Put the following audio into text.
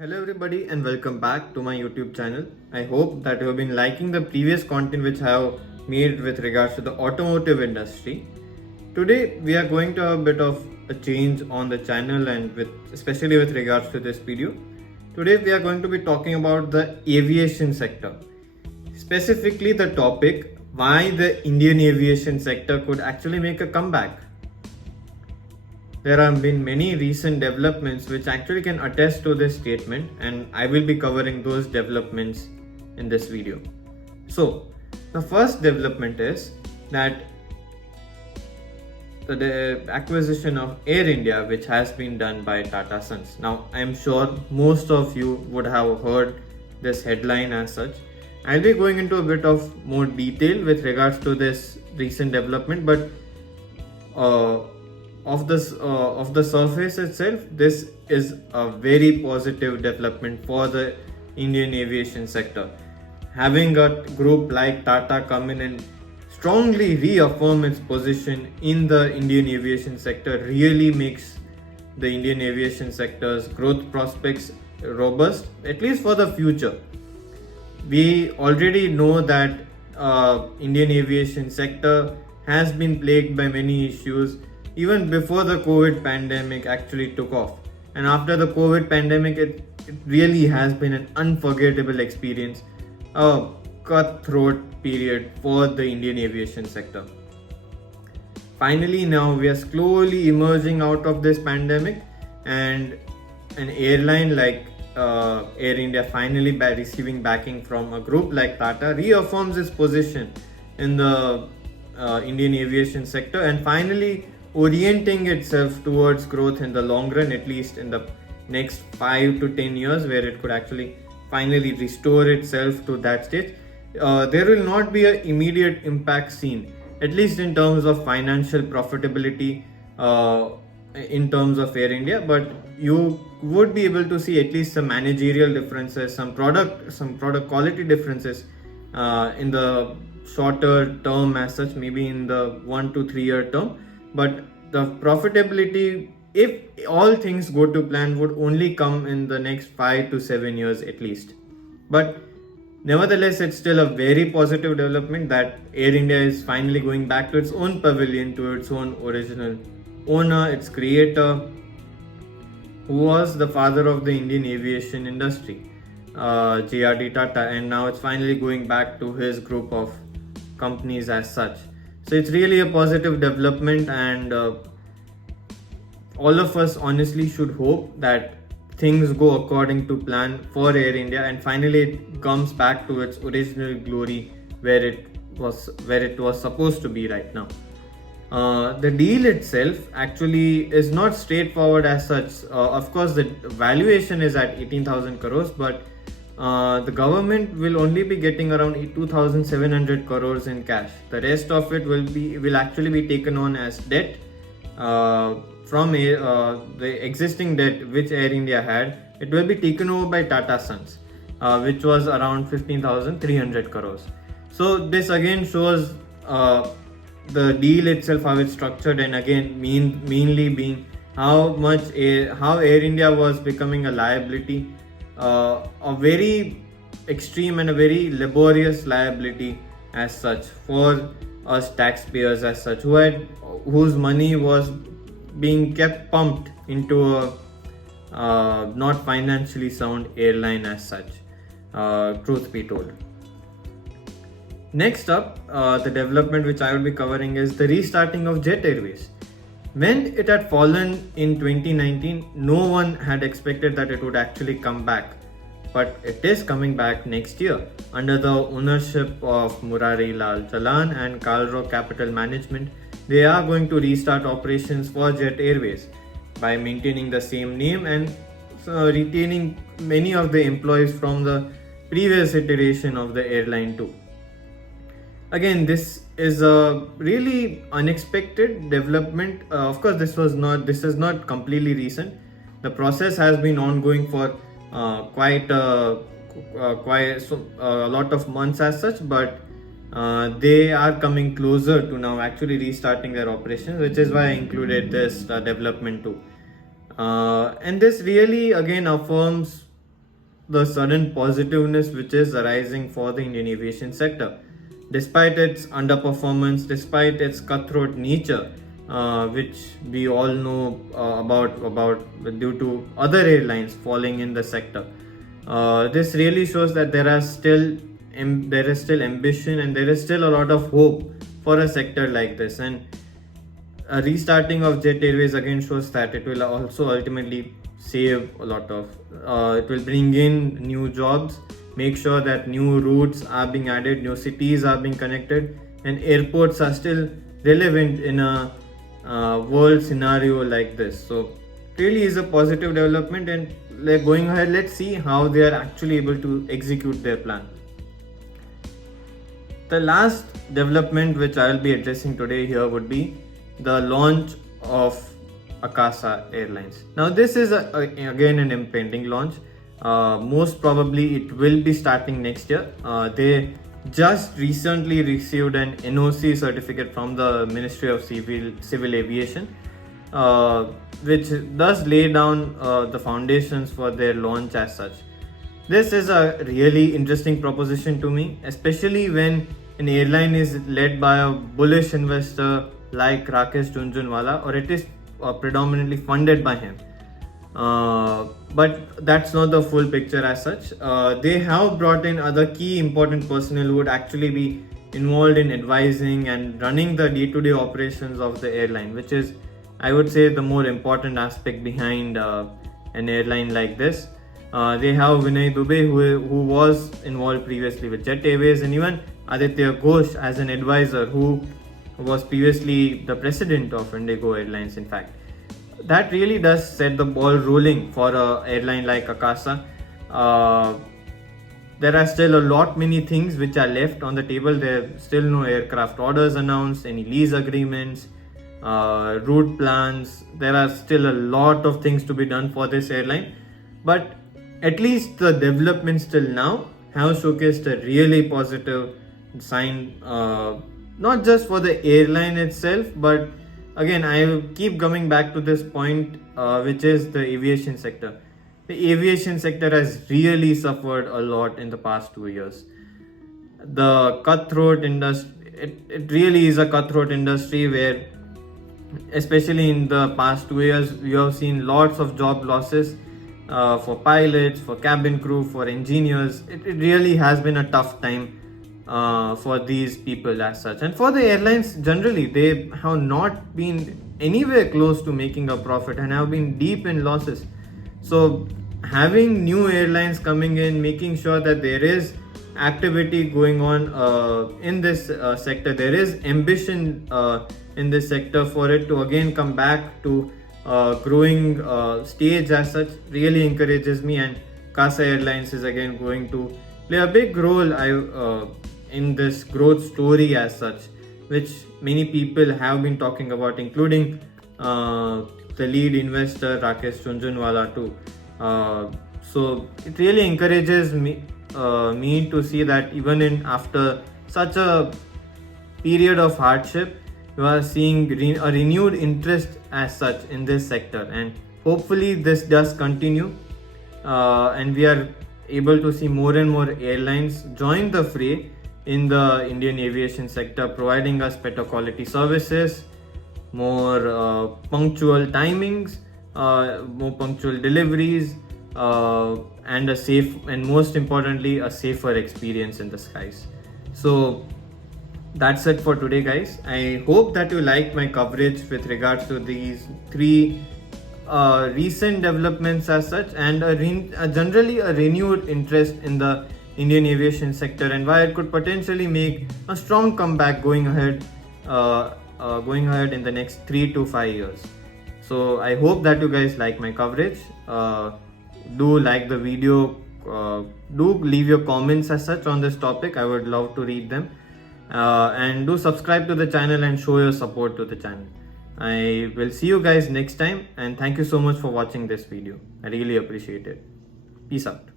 Hello everybody and welcome back to my YouTube channel. I hope that you have been liking the previous content which I have made with regards to the automotive industry. Today we are going to have a bit of a change on the channel and especially with regards to this video. Today we are going to be talking about the aviation sector. Specifically the topic why the Indian aviation sector could actually make a comeback. There have been many recent developments which actually can attest to this statement, and I will be covering those developments in this video. So, the first development is that the acquisition of Air India, which has been done by Tata Sons. Now, I am sure most of you would have heard this headline as such. I'll be going into a bit of more detail with regards to this recent development, but of the surface itself, this is a very positive development for the Indian aviation sector. Having a group like Tata come in and strongly reaffirm its position in the Indian aviation sector really makes the Indian aviation sector's growth prospects robust, at least for the future. We already know that Indian aviation sector has been plagued by many issues even before the COVID pandemic actually took off. And after the COVID pandemic, it really has been an unforgettable experience, a cutthroat period for the Indian aviation sector. Finally, now we are slowly emerging out of this pandemic, and an airline like Air India, finally by receiving backing from a group like Tata, reaffirms its position in the Indian aviation sector and finally orienting itself towards growth in the long run, at least in the next 5 to 10 years, where it could actually finally restore itself to that stage. There will not be an immediate impact seen, at least in terms of financial profitability in terms of Air India, but you would be able to see at least some managerial differences, some product quality differences in the shorter term as such, maybe in the 1 to 3 year term. But the profitability, if all things go to plan, would only come in the next 5 to 7 years at least. But nevertheless, it's still a very positive development that Air India is finally going back to its own pavilion, to its own original owner, its creator, who was the father of the Indian aviation industry, JRD Tata, and now it's finally going back to his group of companies as such. So it's really a positive development, and all of us honestly should hope that things go according to plan for Air India and finally it comes back to its original glory where it was supposed to be right now. The deal itself actually is not straightforward as such. Of course, the valuation is at 18,000 crores, but the government will only be getting around 2,700 crores in cash. The rest of it will actually be taken on as debt from the existing debt which Air India had. It will be taken over by Tata Sons, which was around 15,300 crores. So this again shows the deal itself, how it's structured, and again mainly being how Air India was becoming a liability. A very extreme and a very laborious liability as such for us taxpayers as such, whose money was being kept pumped into a not financially sound airline as such, truth be told. Next up, the development which I will be covering is the restarting of Jet Airways. When it had fallen in 2019, no one had expected that it would actually come back. But it is coming back next year under the ownership of Murari Lal Jalan and Kalro Capital Management. They are going to restart operations for Jet Airways by maintaining the same name and retaining many of the employees from the previous iteration of the airline too. Again, this is a really unexpected development. Of course, this is not completely recent. The process has been ongoing for quite a lot of months as such, but they are coming closer to now actually restarting their operations, which is why I included this development too. And this really again affirms the sudden positiveness which is arising for the Indian aviation sector. Despite its underperformance, despite its cutthroat nature, which we all know about due to other airlines falling in the sector, this really shows that there is still ambition and there is still a lot of hope for a sector like this. And a restarting of Jet Airways again shows that it will also ultimately save a lot of. It will bring in new jobs, make sure that new routes are being added, new cities are being connected, and airports are still relevant in a world scenario like this. So, really is a positive development, and going ahead, let's see how they are actually able to execute their plan. The last development which I will be addressing today here would be the launch of Akasa Airlines. Now, this is again an impending launch. Most probably it will be starting next year. They just recently received an NOC certificate from the Ministry of Civil Aviation, which does lay down the foundations for their launch as such. This is a really interesting proposition to me, especially when an airline is led by a bullish investor like Rakesh Jhunjhunwala, or it is predominantly funded by him. But that's not the full picture as such. They have brought in other key important personnel who would actually be involved in advising and running the day-to-day operations of the airline, which is, I would say, the more important aspect behind an airline like this. They have Vinay Dubey, who was involved previously with Jet Airways, and even Aditya Ghosh as an advisor, who was previously the president of Indigo Airlines, in fact. That really does set the ball rolling for an airline like Akasa. There are still a many things which are left on the table. There are still no aircraft orders announced, any lease agreements, route plans. There are still a lot of things to be done for this airline. But at least the developments till now have showcased a really positive sign, not just for the airline itself, but again, I keep coming back to this point, which is the aviation sector. The aviation sector has really suffered a lot in the past 2 years. The cutthroat industry, it really is a cutthroat industry where, especially in the past 2 years, we have seen lots of job losses for pilots, for cabin crew, for engineers. It really has been a tough time for these people as such, and for the airlines generally. They have not been anywhere close to making a profit and have been deep in losses. So having new airlines coming in, making sure that there is activity going on in this sector, there is ambition in this sector for it to again come back to growing stage as such, really encourages me. And Akasa Airlines is again going to play a big role in this growth story as such, which many people have been talking about, including the lead investor Rakesh Jhunjhunwala too. So it really encourages me to see that even after such a period of hardship, you are seeing a renewed interest as such in this sector, and hopefully this does continue, and we are able to see more and more airlines join the fray in the Indian aviation sector, providing us better quality services, more punctual timings, more punctual deliveries, and a safe, and most importantly, a safer experience in the skies. So that's it for today, guys. I hope that you liked my coverage with regards to these three recent developments as such, and generally a renewed interest in the Indian aviation sector, and why it could potentially make a strong comeback going ahead in the next 3 to 5 years. So I hope that you guys like my coverage. Do like the video, do leave your comments as such on this topic. I would love to read them, and do subscribe to the channel and show your support to the channel. I will see you guys next time, and thank you so much for watching this video. I really appreciate it. Peace out.